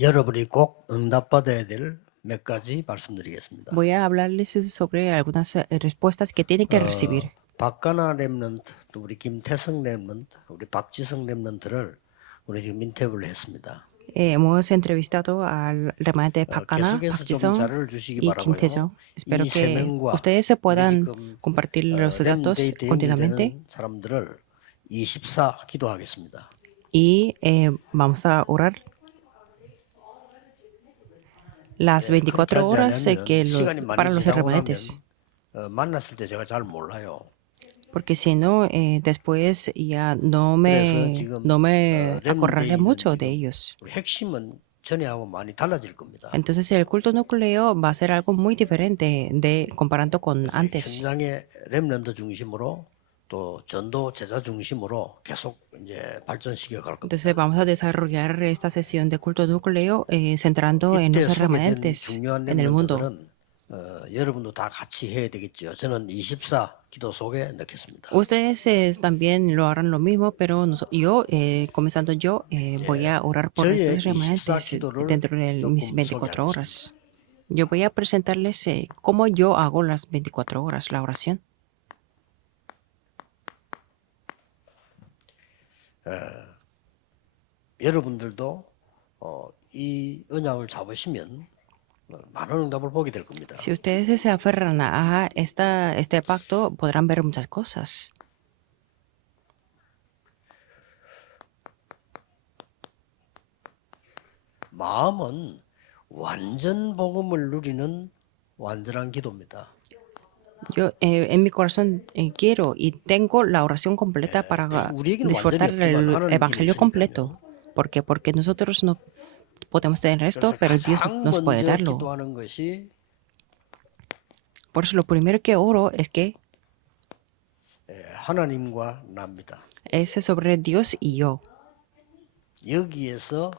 여러분이 꼭 응답받아야 될 몇 가지 말씀드리겠습니다. Voy a hablarles sobre algunas respuestas que tienen que recibir. 박가나 렘넌트, 또 우리 김태성 렘넌트, 우리 박지성 렘넌트를 우리 지금 인터뷰를 했습니다. Hemos entrevistado al remanente de Pakana, 계속해서 좀 Pakisong 자료를 주시기 y Kim 바라고요. Taesong. Espero 이 세 que 명과 ustedes se puedan 지금 compartir los datos 렘데이트 continuamente 연결되는 사람들을 24 기도하겠습니다. y vamos a orar las 24 horas para los remanentes. 만났을 때 제가 잘 몰라요. Porque si no, después ya no me acordaré mucho de ellos. 우리 핵심은 전에하고 많이 달라질 겁니다. Entonces el culto núcleo va a ser algo muy diferente comparando con antes. 현장의 렘넌트 중심으로 또 전도 제자 중심으로 계속 이제 발전시켜 갈 겁니다. Entonces vamos a desarrollar esta sesión de culto núcleo centrando en 이때 los 소개된 remanentes 중요한 en el mundo. 렘넌트들은 여러분도 다 같이 해야 되겠죠. 저는 24 기도 속에 넣겠습니다. Ustedes también lo harán lo mismo, pero comenzando yo, voy a orar por estos remanentes dentro de mis 24 horas. Yo voy a presentarles cómo yo hago las 24 horas, la oración. 여러분들도 이 언약을 잡으시면 많은 응답을 보게 될 겁니다. Si ustedes se aferran a este pacto, podrán ver muchas cosas. 마음은 완전 복음을 누리는 완전한 기도입니다. Yo en mi corazón quiero y tengo la oración completa para disfrutar el evangelio completo. ¿Por qué? Porque nosotros no podemos tener esto, pero Dios nos puede darlo. Por eso lo primero que oro es que 하나님과 납니다. es sobre Dios y yo. 여기에서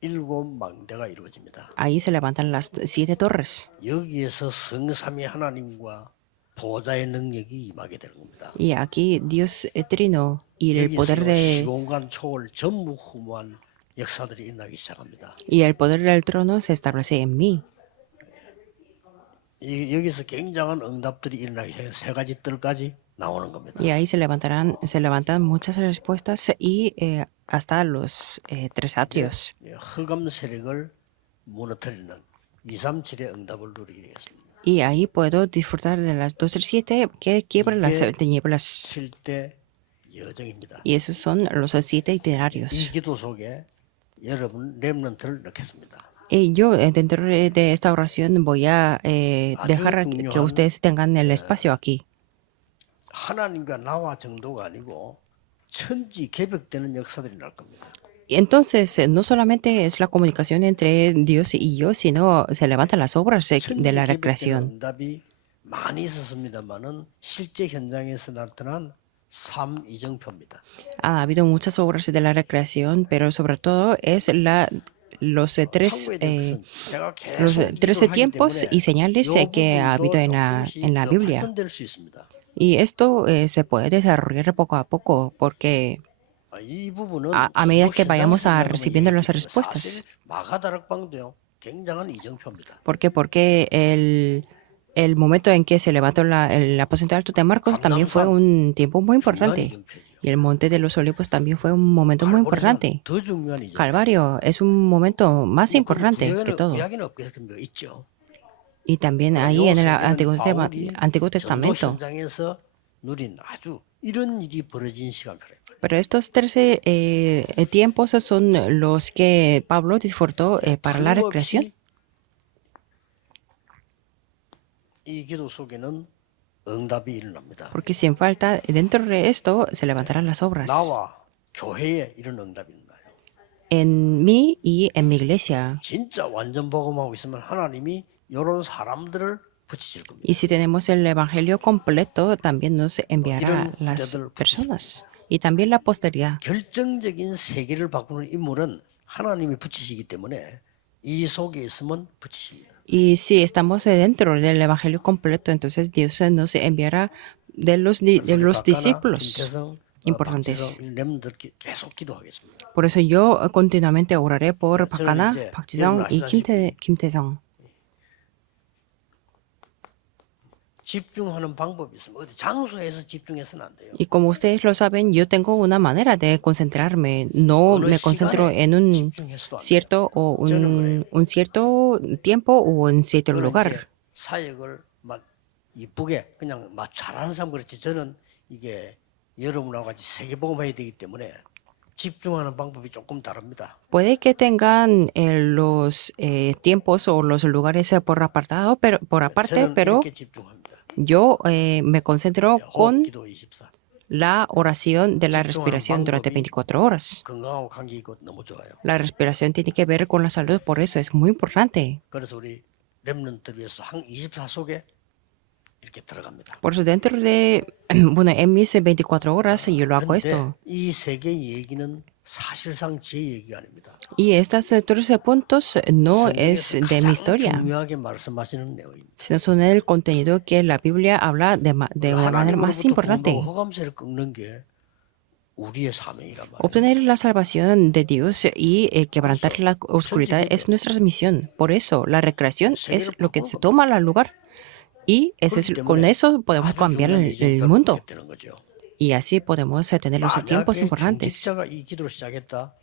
7망대가 이루어집니다. Ahí se levantan las 7 torres. 여기에서 성삼위 하나님과 보좌의 능력이 임하게 되는 겁니다. Y aquí Dios trino y el poder 시공간 초월 전무후무한 역사들이 일어나기 시작합니다. y el poder del trono se establece en mí. 여기서 굉장한 응답들이 일어나기 시작해서 세 가지 뜰까지 나오는 겁니다. Y ahí se levantan muchas respuestas y hasta los 3 atrios. 흑암 세력을 무너뜨리는 237의 응답을 누리겠습니다. Y ahí puedo disfrutar de las 2:7 que quiebran las tinieblas. 7대 여정입니다. Y esos son los 7 itinerarios. 이 기도 속에 여러분 렘넌트를 넣겠습니다. Y yo dentro de esta oración voy a dejar que ustedes tengan el espacio aquí. 하나님과 나와 정도가 아니고 천지 개벽되는 역사들이 날 겁니다. Y entonces, no solamente es la comunicación entre Dios y yo, sino se levantan las obras de la recreación. 응답이 많이 있었습니다만은 실제 현장에서 나타난 삶 이정표입니다. Ha habido muchas obras de la recreación, pero sobre todo es los 13 tiempos y señales que ha habido en la Biblia. Y esto se puede desarrollar poco a poco porque a medida que vayamos recibiendo las respuestas. ¿Por qué? Porque el momento en que se levantó el aposento alto de Marcos también fue un tiempo muy importante. Y el monte de los olivos también fue un momento muy importante. Calvario es un momento más importante que todo. Y también ahí en el Antiguo Testamento. Pero estos 13 tiempos son los que Pablo disfrutó para la recreación. Porque sin falta, dentro de esto se levantarán las obras. En mí y en mi iglesia. Y si tenemos el evangelio completo, también nos enviará las personas y también la posteridad. 결정적인 세계를 바꾸는 인물은 하나님이 붙이시기 때문에 이 속에 있으면 붙이십니다. Y si estamos dentro del evangelio completo, entonces Dios nos enviará de los discípulos. importantes. 박지성 렘들 계속 기도하겠습니다. Por eso yo continuamente oraré por 저는 Pakana, 이제 Park Ji-sung y 여러분 Kim Tae-sung. 집중하는 방법이 있습니다. 어디 장소에서 집중해서는 안 돼요. Y como ustedes lo saben, yo tengo una manera de concentrarme. No 어느 me concentro 시간에 en un 집중해서도 안 돼요. cierto o 저는 그래요. un cierto tiempo o en cierto 저는 이제 lugar. 사역을 막 이쁘게 그냥 막 잘하는 사람 그렇지 저는 이게 여러분하고 같이 세계복음해야 되기 때문에 집중하는 방법이 조금 다릅니다. Puede que tengan los tiempos o los lugares por apartado, pero por aparte, 저는 pero 이렇게 집중합니다. yo me concentro con 호흡기도 24. la oración de la 집중하는 respiración durante 방법이 24 horas. 건강하고 관계 있고 너무 좋아요. La respiración tiene que ver con la salud, por eso es muy importante. 그래서 우리 렘넌트를 위해서 한 24 속에 이렇게 들어갑니다. Por eso dentro de, bueno, en mis 24 horas yo lo hago 근데 esto. 이 세 개의 얘기는 사실상 제 얘기가 아닙니다. Y estos 13 puntos no es 성경에서 de mi 가장 historia, 중요하게 말씀하시는 내용입니다. sino son el contenido que la Biblia habla de una manera más 하나님으로부터 importante. 공부하고 허감세를 꺾는 게 우리의 사명이란 말이에요. Obtener la salvación de Dios y quebrantar la oscuridad es nuestra misión. Por eso la recreación es lo que se toma al lugar. Y eso es, con eso podemos cambiar el mundo. 되는 거죠. Y así podemos tener los tiempos 만약에 importantes. 중직자가 이 기도를 시작했다.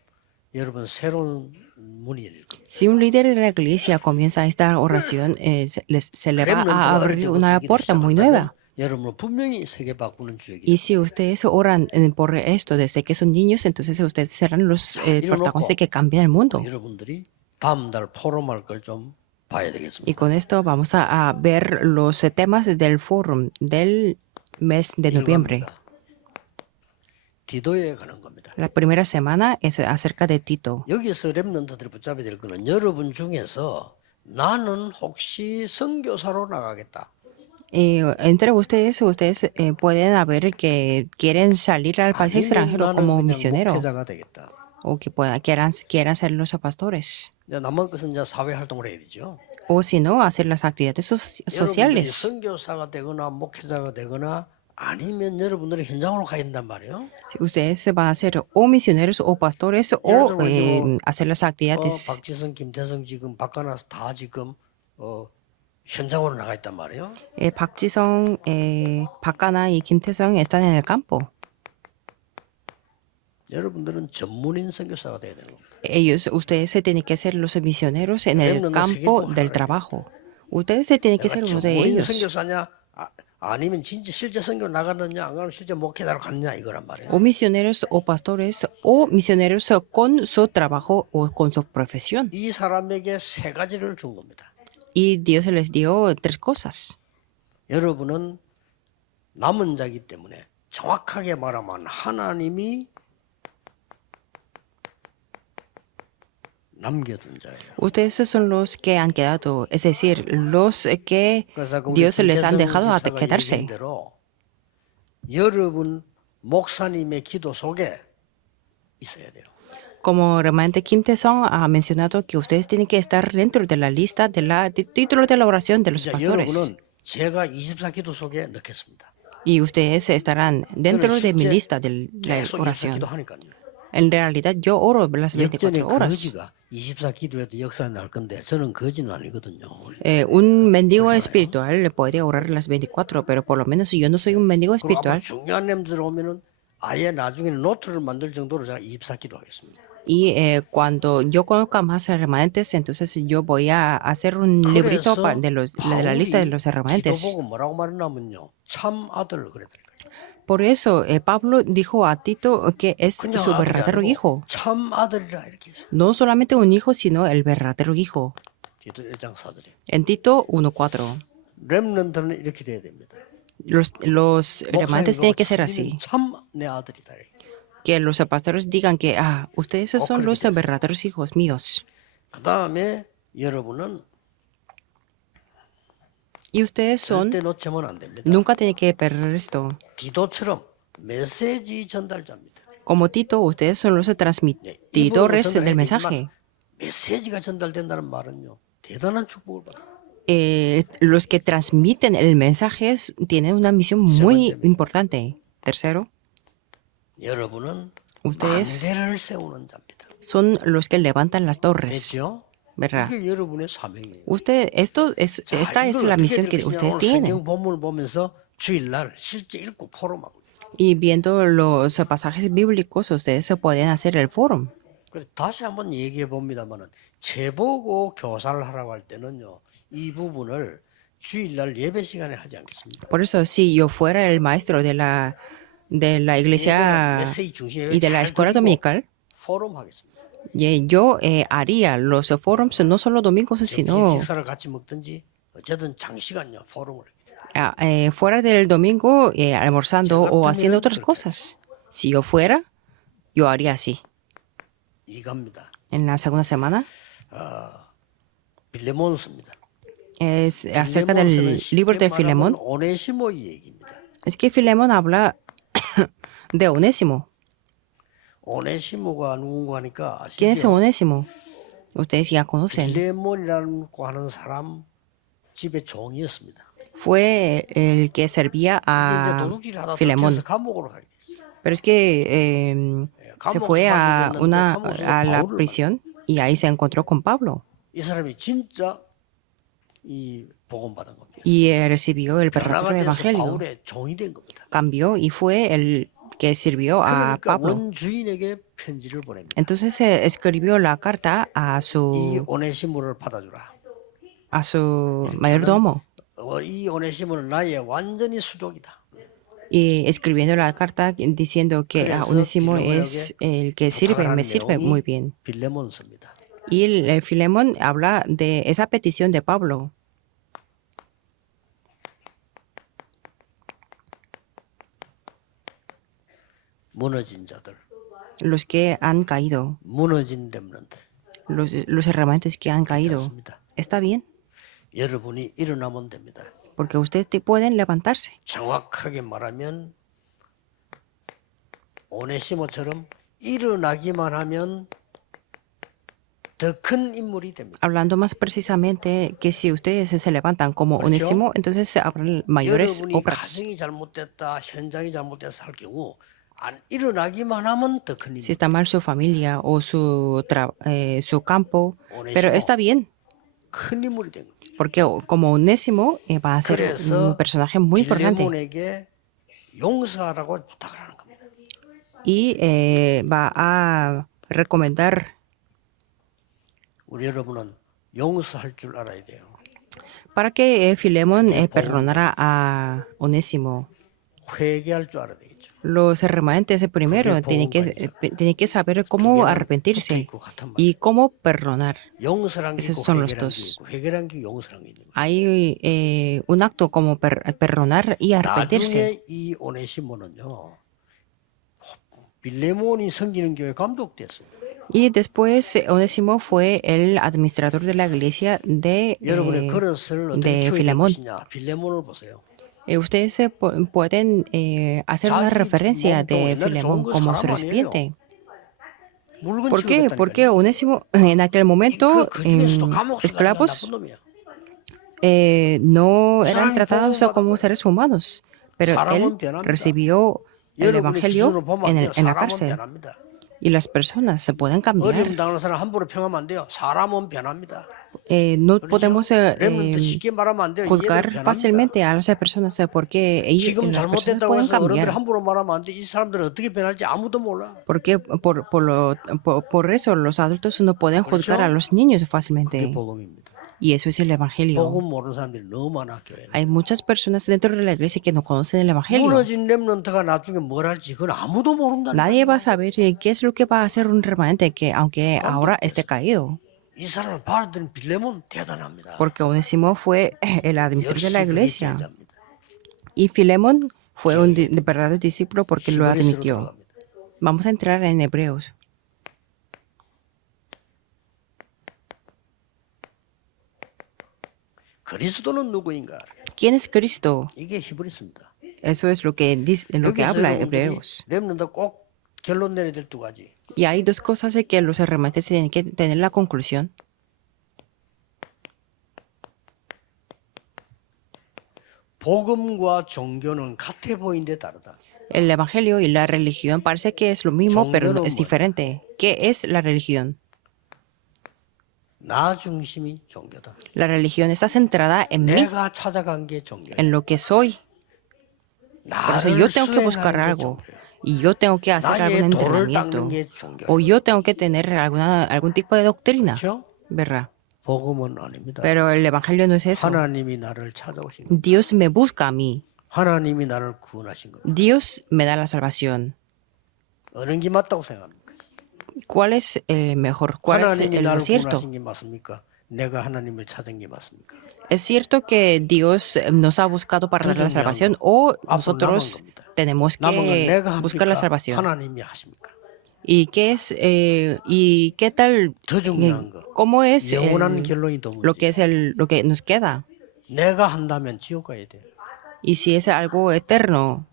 여러분 새로운 문이 열릴 겁니다. Si un líder de la iglesia comienza esta oración, se le va a abrir una puerta muy nueva. 여러분은 분명히 세계 바꾸는 주역이 Y si ustedes oran por esto desde que son niños, entonces ustedes serán los protagonistas que cambian el mundo. 여러분들이 다음 달 포럼할 걸 좀 봐야 되겠습니다. Y con esto vamos a ver los temas del foro del mes de noviembre. 디도에 가는 겁니다. La primera semana es acerca de Tito. 여기서 렘넌트들이 붙잡아야 될 거는 여러분 중에서 나는 혹시 선교사로 나가겠다. Entre ustedes pueden haber que quieren salir al país extranjero 나는 como 그냥 misionero 목회자가 되겠다. o que quieran ser los pastores. 이제 남은 것은 이제 사회 활동을 해야 되죠. O si no, hacer las actividades 여러분들이 sociales. 선교사가 되거나 목회자가 되거나 아니면 여러분들이 현장으로 가야 된단 말이에요. Ustedes van a ser o misioneros o pastores o hacer las actividades. 박지성, 김태성 지금 바꿔놔서 다 지금 현장으로 나가 있단 말이에요. Park Ji-sung, Pakana y Kim Tae-sung están en el campo. 여러분들은 전문인 선교사가 돼야 되는 겁니다. Ustedes se tienen que ser los misioneros en el campo del trabajo. Ustedes se tienen que ser uno de 전문인 ellos. 선교사냐 아니면 진짜 실제 선교 나가느냐 안 가면 실제 목회자로 갔냐 이거란 말이에요. O misioneros o pastores o misioneros con su trabajo o con su profesión. 이 사람에게 세 가지를 준 겁니다. Y Dios les dio 3 cosas. 여러분은 남은 자이기 때문에 정확하게 말하면 하나님이 남겨둔 자예요. Ustedes son los que han quedado, es decir, los que 그래서 우리 Dios les han 김태성 dejado a 집사가 quedarse. 얘기한 대로 여러분 목사님의 기도 속에 있어야 돼요. Como remanente Kim Tae-sung ha mencionado que ustedes tienen que estar dentro de la lista de título de la oración de los 이제 pastores. 여러분은 제가 24 기도 속에 넣겠습니다. Y ustedes estarán dentro de mi lista de la 계속 24 oración. 기도하니까요. En realidad yo oro las 역전의 24 horas. 거지가 24 기도에도 역사에 날 건데 저는 거지는 아니거든요. Un mendigo espiritual puede orar las 24, pero por lo menos yo no soy un mendigo 그리고 아마 espiritual. 중요한 렘들 오면은 아예 나중에는 노트를 만들 정도로 제가 24 기도하겠습니다. Y cuando yo conozca más remanentes, entonces yo voy a hacer un librito 그래서 de la lista de los 기도 remanentes. 보고 뭐라고 말했냐면요. 참 아들 그랬더니 Por eso Pablo dijo a Tito que es 그냥 su 아들이 verdadero 아니고 hijo. 참 아들이라 이렇게 했어요. No solamente un hijo, sino el verdadero hijo. 디도 1장 4절에. En Tito 1:4. 렘넌트는 이렇게 돼야 됩니다. Los remanentes tienen que ser así. 참내 아들이다. Que los pastores digan que ustedes son los verdaderos hijos míos. 그 다음에 여러분은 Y ustedes son, 절대 놓치면 안 됩니다. nunca tienen que perder esto. 디도처럼 메시지 전달자입니다. Como Tito, ustedes son los transmitidores del mensaje. 메시지가 전달된다는 말은요. 대단한 축복을 받아요. Los que transmiten el mensaje tienen una misión muy importante. Tercero, 여러분은 Ustedes 망대를 세우는 자입니다. son los que levantan las torres, 됐죠? ¿verdad? 이게 여러분의 사명이에요. Esta es 이걸 la 어떻게 misión que 들으시냐? ustedes 오늘 tienen. 성경 본문을 보면서 주일날 실제 읽고 포럼하고. Y viendo los pasajes bíblicos, ustedes se pueden hacer el foro. 그래서 다시 한번 얘기해 봅니다만은 제보고 교사를 하라고 할 때는요, 이 부분을 주일날 예배 시간에 하지 않겠습니다. Por eso, si yo fuera el maestro de la 이거는 iglesia 메시지 중심에 y de la 잘 escuela 드리고 dominical, 포럼 하겠습니다. yo haría los forums no solo domingos, 점심 sino 식사를 같이 먹든지 어쨌든 장시간요 포럼을. fuera del domingo, almorzando 제가 o haciendo 뜨면은 otras 그렇게 cosas. Si yo fuera, yo haría así. 이겁니다. En la segunda semana 빌레몬서입니다. es acerca del libro de Filemón. 오네시모의 얘기입니다. Es que Filemón habla de Onésimo. 오네시모가 누군가 하니까 ¿Quién es 아시죠? Onésimo? Ustedes ya conocen. 빌레몬이라는 하는 사람 집의 종이었습니다. Fue el que servía 이제 a 도둑질 하다 Filemón. 쫓겨서 감옥으로 가게 됐어요. Pero es que se fue a la prisión y ahí se encontró con Pablo 이 사람이 진짜 이 복음 받은 겁니다. y recibió el 변화가 verdadero 돼서 evangelio. 바울의 종이 된 겁니다. Cambió y fue el que sirvió a 그러니까 Pablo. 원주인에게 편지를 보냅니다. Entonces escribió la carta 이 오네시모를 받아주라. a su mayordomo 이 오네시모는 나의 완전히 수족이다. y escribiendo la carta diciendo que 그래서 Onésimo 빌레몬에게 es el que sirve, me sirve muy bien. 빌레몬서입니다. Y el Filemón habla de esa petición de Pablo. 무너진 자들, Los que han caído, 무너진 렘넌트. los remanentes que han caído. 괜찮습니다. Está bien, 여러분이 일어나면 됩니다. porque ustedes pueden levantarse. 정확하게 말하면 오네시모처럼 일어나기만 하면 더 큰 인물이 됩니다. Hablando más precisamente que si ustedes se levantan como Onésimo, entonces se habrán mayores 여러분이 obras. 가정이 잘못됐다, 현장이 잘못돼서 할 경우 안 일어나기만 하면 더 큰 Si 인물. está mal su familia o su campo, pero Onésimo. está bien, 큰 인물이 된 겁니다. porque como Onésimo va a ser un 그래서 personaje muy importante 빌레몬에게 용서하라고 부탁을 하는 겁니다. y va a recomendar 우리 여러분은 용서할 줄 알아야 돼요. para que Filemón perdonara a Onésimo. 회개할 줄 알아야 되겠죠. Los remanentes primero tienen que saber cómo arrepentirse y cómo perdonar. 용서란 게 Esos 있고 son los 회개란 게 dos. 있고 회개란 게 용서란 게 있는 거예요. Hay un acto como perdonar y arrepentirse. 나중에 이 오네시모는요. 빌레몬이 섬기는 교회 감독됐어요. Y después Onésimo fue el administrador de la iglesia 여러분의 그릇을 어떻게 de 키워야 될 Filemón. 것이냐. 빌레몬을 보세요. Ustedes pueden hacer una referencia de Filemón como su recipiente. 물건 ¿Por qué? 취급했다니까요. Porque Onésimo en aquel momento 그 중에서도 감옥에 esclavos 나쁜 놈이야. no eran 사람이 tratados 보호받아 como seres humanos, pero él 사람은 변합니다. recibió el 여러분의 evangelio 기준으로 보면 안 돼요. en la 사람은 cárcel. 변합니다. Y las personas se pueden cambiar. 어려움 당하는 사람 함부로 평하면 안 돼요. 사람은 변합니다. No podemos 렘넌트 쉽게 말하면 안 돼요. juzgar 얘들 변합니다. fácilmente a las personas porque 지금 las personas 잘못됐다고 pueden 해서 어른들 cambiar. 함부로 말하면 안 돼. 이 사람들은 어떻게 변할지 아무도 몰라. Porque por eso los adultos no pueden juzgar a los niños 그게 fácilmente. 복음입니다. Y eso es el evangelio. 복음 모르는 사람들이 너무 많아 교회에. Hay muchas personas dentro de la iglesia que no conocen el evangelio. 무너진 렘넌트가 나중에 뭘 할지 그건 아무도 모른다. Nadie va a saber qué es lo que va a hacer un remanente que aunque ahora esté caído. 이 사람을 받아들인 빌레몬 대단합니다. Porque Onésimo fue el administrador de la 역시 그게 iglesia. 제자입니다. Y Filemón fue un verdadero discípulo porque lo 히브리서로 admitió. 들어갑니다. Vamos a entrar en Hebreos. 그리스도는 누구인가? ¿Quién es Cristo? 이게 히브리서입니다. Eso es lo que 여기서 habla 여러분들이 Hebreos. 렘넌트 꼭 결론 내려야 될 두 가지. Y hay dos cosas de que los remanentes tienen que tener la conclusión. 복음과 종교는 같아 보이는데 다르다. El evangelio y la religión parece que es lo mismo, pero 종교는 es 뭐냐? diferente. ¿Qué es la religión? 나 중심이 종교다. La religión está centrada en mí, 내가 찾아간 게 종교야. en lo que soy. Por eso 나를 yo tengo que buscar 수행하는 게 algo 종교야. y yo tengo que hacer algún 나의 도를 entrenamiento 닦는 게 종교야. o yo tengo que tener algún tipo de doctrina, 그렇죠? ¿verdad? 복음은 아닙니다. Pero el evangelio no es eso. 하나님이 나를 찾아오신 거. Dios me busca a mí. 하나님이 나를 구원하신 겁니다. Dios me da la salvación. 어느 게 맞다고 생각합니까? ¿Cuál es mejor? ¿Cuál es 하나님이 lo 나를 cierto? 구원하신 게 맞습니까? 내가 하나님을 찾은 게 맞습니까? ¿Es cierto que Dios nos ha buscado para dar la salvación o nosotros tenemos 남은 건 que 내가 buscar la 합니까? salvación? 하나님이 하십니까? ¿Y qué es y qué tal? 더 중요한 거. ¿Cómo es 영원한 결론이 더 lo que 문제. es lo que nos queda? 내가 한다면 지옥 가야 돼. Y si es algo eterno,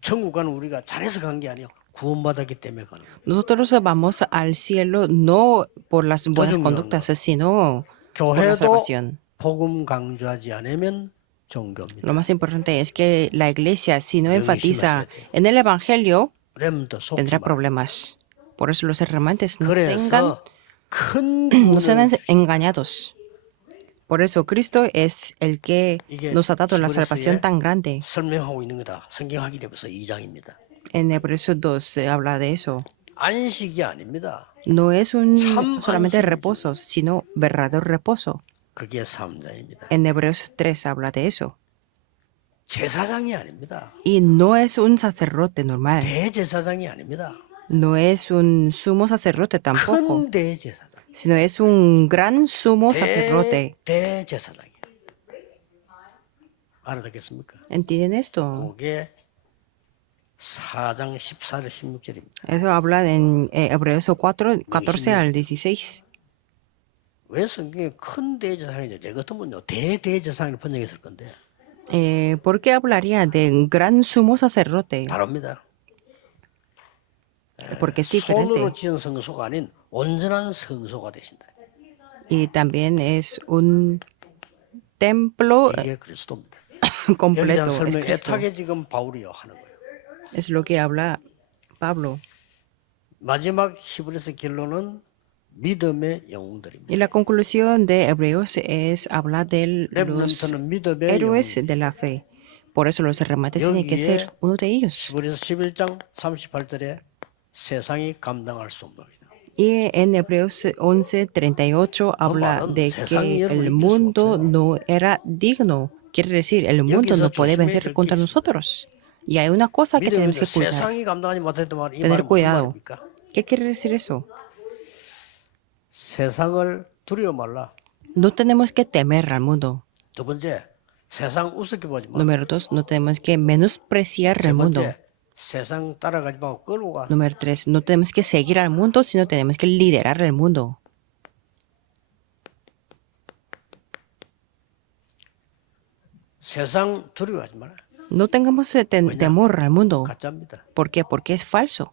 천국 가는 우리가 잘해서 간 게 아니에요. 구원받았기 때문에 가는 거예요. nosotros vamos al cielo no por las buenas 중요한 conductas, sino por la 교회도 salvación. 복음 강조하지 않으면 종교입니다. Lo más importante es que la iglesia, si no enfatiza 명심하셔야 돼요. en el evangelio, 렘도 속지 tendrá 마. problemas. Por eso los remanentes no tengan, 그래서 큰 no sean 구원을 engañados. Por eso Cristo es el que 이게 nos ha dado la 히브리서에 salvación tan grande. 설명하고 있는 거다. 성경 확인해보서 2장입니다. En Hebreos 2 se habla de eso. 안식이 아닙니다. No es un 참 solamente 안식이죠. reposo, sino verdadero reposo. 그게 3장입니다. En Hebreos 3 habla de eso. 제사장이 아닙니다. Y no es un sacerdote normal. 대제사장이 아닙니다. No es un sumo sacerdote tampoco, 큰 대제사장. sino es un gran sumo sacerdote. 대제사장이에요. 알아듣겠습니까? ¿Entienden esto? 그게 4장 14절 16절입니다. Eso habla en Hebreos 4, 14 al 16. 왜 성경에 큰 대제사장이죠? 제 같으면요 대제사장을 번역했을 건데 ¿Por qué hablaría de un gran sumo sacerdote? 다릅니다. Porque es diferente. 손으로 지은 성소가 아닌 온전한 성소가 되신다. Y también es un templo 이게 그리스도입니다. 여기 completo. 대한 Es 설명 Cristo. 애타게 지금 바울이요 하는 거예요. Es lo que habla Pablo. 마지막 히브리서 결론은 믿음의 영웅들입니다. Y la conclusión de Hebreos es hablar de los 렘넌트는 믿음의 héroes 영웅. de la fe. Por eso los remates tienen que ser uno de ellos. 히브리서 11장 38절에 세상이 감당할 수 없는 겁니다. Y en Hebreos 11:38 habla 말은 de 세상이 que 여러분을 el 이길 수 mundo 없어요. no era digno. Quiere decir, el mundo 여기서 no puede 조심해야 vencer 될게 contra 있습니다. nosotros. Y hay una cosa que tenemos 믿음입니다. que cuidar, 세상이 감당하지 못했던 말, 이 tener 말은 무슨 cuidado. 말입니까? ¿Qué quiere decir eso? 세상을 두려워 말라. No tenemos que temer al mundo. 두 번째, 세상 우습게 보지 마. Número 2, no tenemos que menospreciar 세 el mundo. 번째, 세상 따라가지 말고 끌고 가. Número 3, no tenemos que seguir al mundo, sino tenemos que liderar el mundo. 세상 두려워하지 마라. No tengamos temor al mundo. 가짜입니다. ¿Por qué? Porque es falso.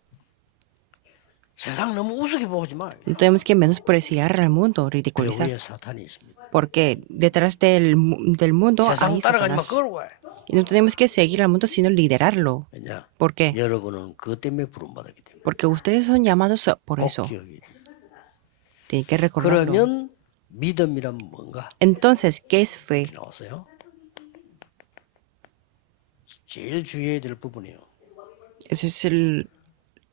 세상 너무 우습게 보지 마. No tenemos que menospreciar al mundo, 그 ridiculizar. 위에 사탄이 있습니다. Porque detrás del mundo 세상 hay 따라가지 마. Satanás. 끌고 가. Y no tenemos que seguir al mundo, sino liderarlo. 왜냐? ¿Por qué? 여러분은 그것 때문에 부름받았기 때문에. Porque ustedes son llamados por 꼭 eso. 기억해야 돼. Tienen que recordarlo. 그러면 믿음이란 뭔가 Entonces, ¿qué es fe? 나왔어요. 제일 주의해야 될 부분이에요. Eso es el,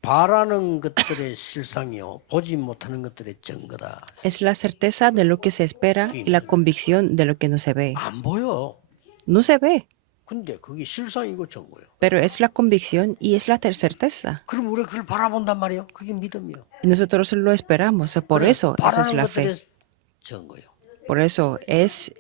바라는 것들의 실상이요 보지 못하는 것들의 증거다. es la certeza de lo que se espera y la convicción de lo que no se ve. 안 보여. No se ve, 근데 그게 실상이고 증거예요. pero es la convicción y es la certeza. 그럼 우리가 그걸 바라본단 말이에요. 그게 믿음이요. Y nosotros lo esperamos. Por eso es 바라는 la fe. 것들의 증거예요. Por eso es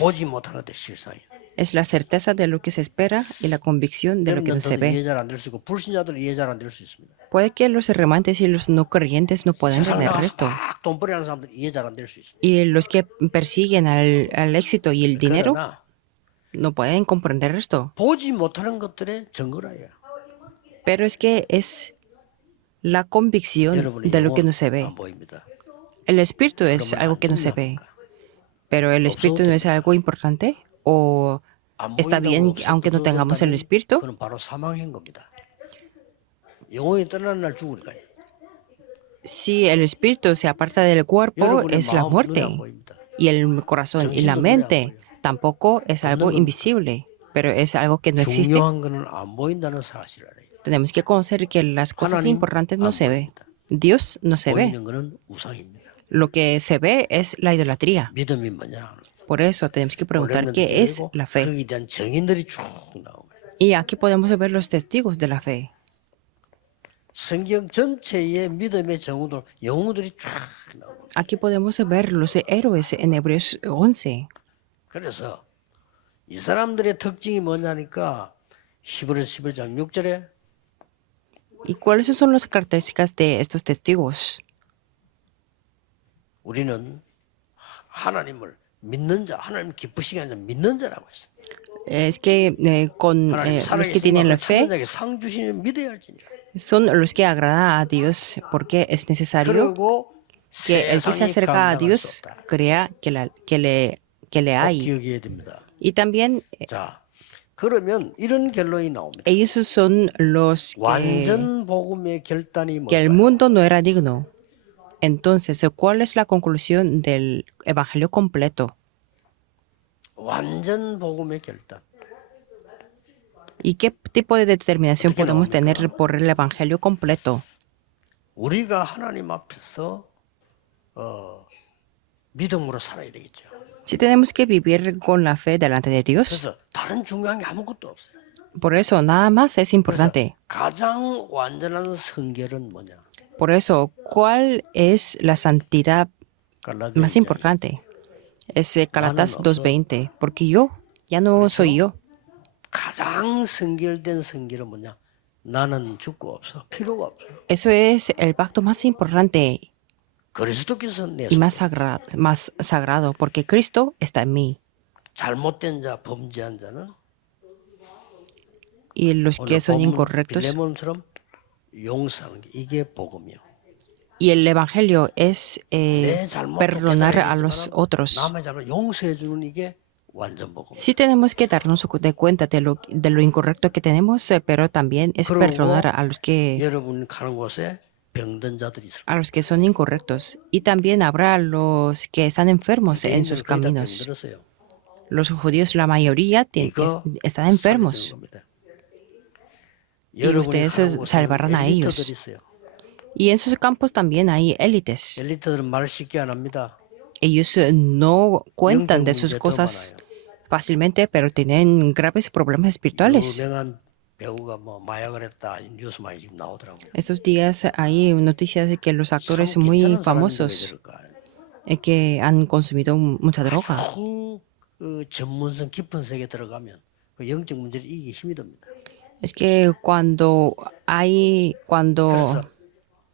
보지 못하는 것들의 실상이에요. es la certeza de lo que se espera y la convicción de lo que no se 여러분들은 ve. 이해 잘 안 될 수 있고 불신자들은 이해 잘 안 될 수 있습니다. Puede que los erramantes y los no creyentes no puedan 세상 entender 나가서 esto. 막 돈벌이 하는 사람들은 이해 잘 안 될 수 있습니다. Y los que persiguen al éxito y el dinero 그러나 no pueden comprender esto. 보지 못하는 것들의 증거라요. Pero es que es la convicción 여러분의 de lo que no se 영혼 ve. 안 보입니다. El espíritu es 그러면 algo 안 que no se ve. 중요합니까? Pero el espíritu no es algo importante o 안 está 보인다고 bien, 없어 aunque no tengamos el 굳어졌다면 espíritu. 그건 바로 사망인 겁니다. 영혼이 떠나는 날 죽으니까요. Si el espíritu se aparta del cuerpo, 여러분의 es la 마음 눈에 안 muerte. 보입니다. Y el corazón y la 정신도 눈에 안 mente 보여요. tampoco es algo 없는 겁니다. invisible, pero es algo que no existe. 중요한 거는 안 보인다는 사실을 알아요. Tenemos que conocer que las cosas 하나님 importantes no 안 se ve. 보입니다. Dios no se ve. 보이는 거는 우상입니다. Lo que se ve es la idolatría. 믿음이 뭐냐? Por eso tenemos que preguntar 원래는 qué es 믿음이고 la fe. 거기에 대한 증인들이 쭉 나오고 Y aquí podemos ver los testigos de la fe. 성경 전체의 믿음의 영웅들이 쫙 나오고 Aquí podemos ver los héroes en Hebreos 11. 그래서 이 사람들의 특징이 뭐냐니까 히브리서 11장 6절에 ¿Y cuáles son las características de estos testigos? 우리는 하나님을 믿는 자, 하나님 기쁘시게 하는 자, 믿는 자라고 했어요. Es que con 하나님 los que tienen la 살아계신 fe 찾는 자에게 상 주시는 믿어야 할지니라. son los que agradan a Dios, porque es necesario 그리고 que el que se 세상이 acerca a 감당할 수 Dios 없다. crea que le 꼭 hay. 기억해야 됩니다. Y también 자, 그러면 이런 결론이 나옵니다. ellos son los 완전 복음의 결단이 que el 뭘까요? mundo no era digno. Entonces, ¿cuál es la conclusión del evangelio completo? 완전 복음의 결단. ¿Y qué tipo de determinación 어떻게 podemos 나옵니까? tener por el evangelio completo? 우리가 하나님 앞에서 믿음으로 살아야 되겠죠. Si tenemos que vivir con la fe delante de Dios, 그래서 다른 중요한 게 아무것도 없어요. por eso nada más es 그래서 importante. 가장 완전한 성결은 뭐냐? Por eso, ¿cuál es la santidad 갈라디아 más 2장 importante? Es Galatas 나는 없어. 2:20, porque yo ya no soy yo. 가장 성결된 성결은 뭐냐? 나는 죽고 없어. 필요가 없어. Eso es el pacto más importante 그리스도께서 내 y 속에 más sagrado, porque Cristo está en mí. 잘못된 자, 범죄한 자는 Y los que son incorrectos. 빌레몬처럼 용서하는 게 이게 복음이요. Y el evangelio es 내 잘못도 perdonar a 깨달아야겠지만 los otros. 남의 잘못 용서해 주는 이게 완전 복음. Sí tenemos que darnos de cuenta de lo incorrecto que tenemos, pero también es 그리고 perdonar a los que 여러분 가는 곳에 병든 자들이 있을 거예요. son incorrectos. Y también habrá los que están enfermos en sus 거의 다 caminos. 병들었어요. Los judíos, la mayoría, 이거 están enfermos. 살려주는 겁니다. Y 여러분이 ustedes 가는 곳에 salvarán a ellos. 엘리트들이 있어요. Y en sus campos también hay élites. 엘리트들은 말 쉽게 안 합니다. Ellos no cuentan de 영적 sus 문제 더 cosas 많아요. fácilmente, pero tienen graves problemas espirituales. 유명한 배우가 뭐 마약을 했다 뉴스 많이 지금 나오더라고요. Estos días hay noticias de que los actores 참 muy 괜찮은 사람인데 왜 famosos 저럴까? que han consumido mucha droga. 아주 그 전문성 깊은 세계에 들어가면 그 영적 문제를 이기기 힘이 듭니다. Es que cuando 그래서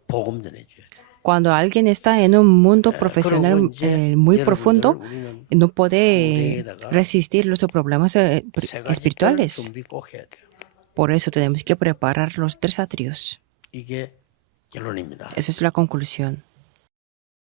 복음 전해줘야 돼. cuando alguien está en un mundo profesional 그리고 이제 muy profundo, 우리는 no puede 무대에다가 resistir los problemas 세 가지 espirituales. 준비 꼭 해야 돼요. Por eso tenemos que preparar los 3 atrios. 이게 결론입니다. Eso es la conclusión.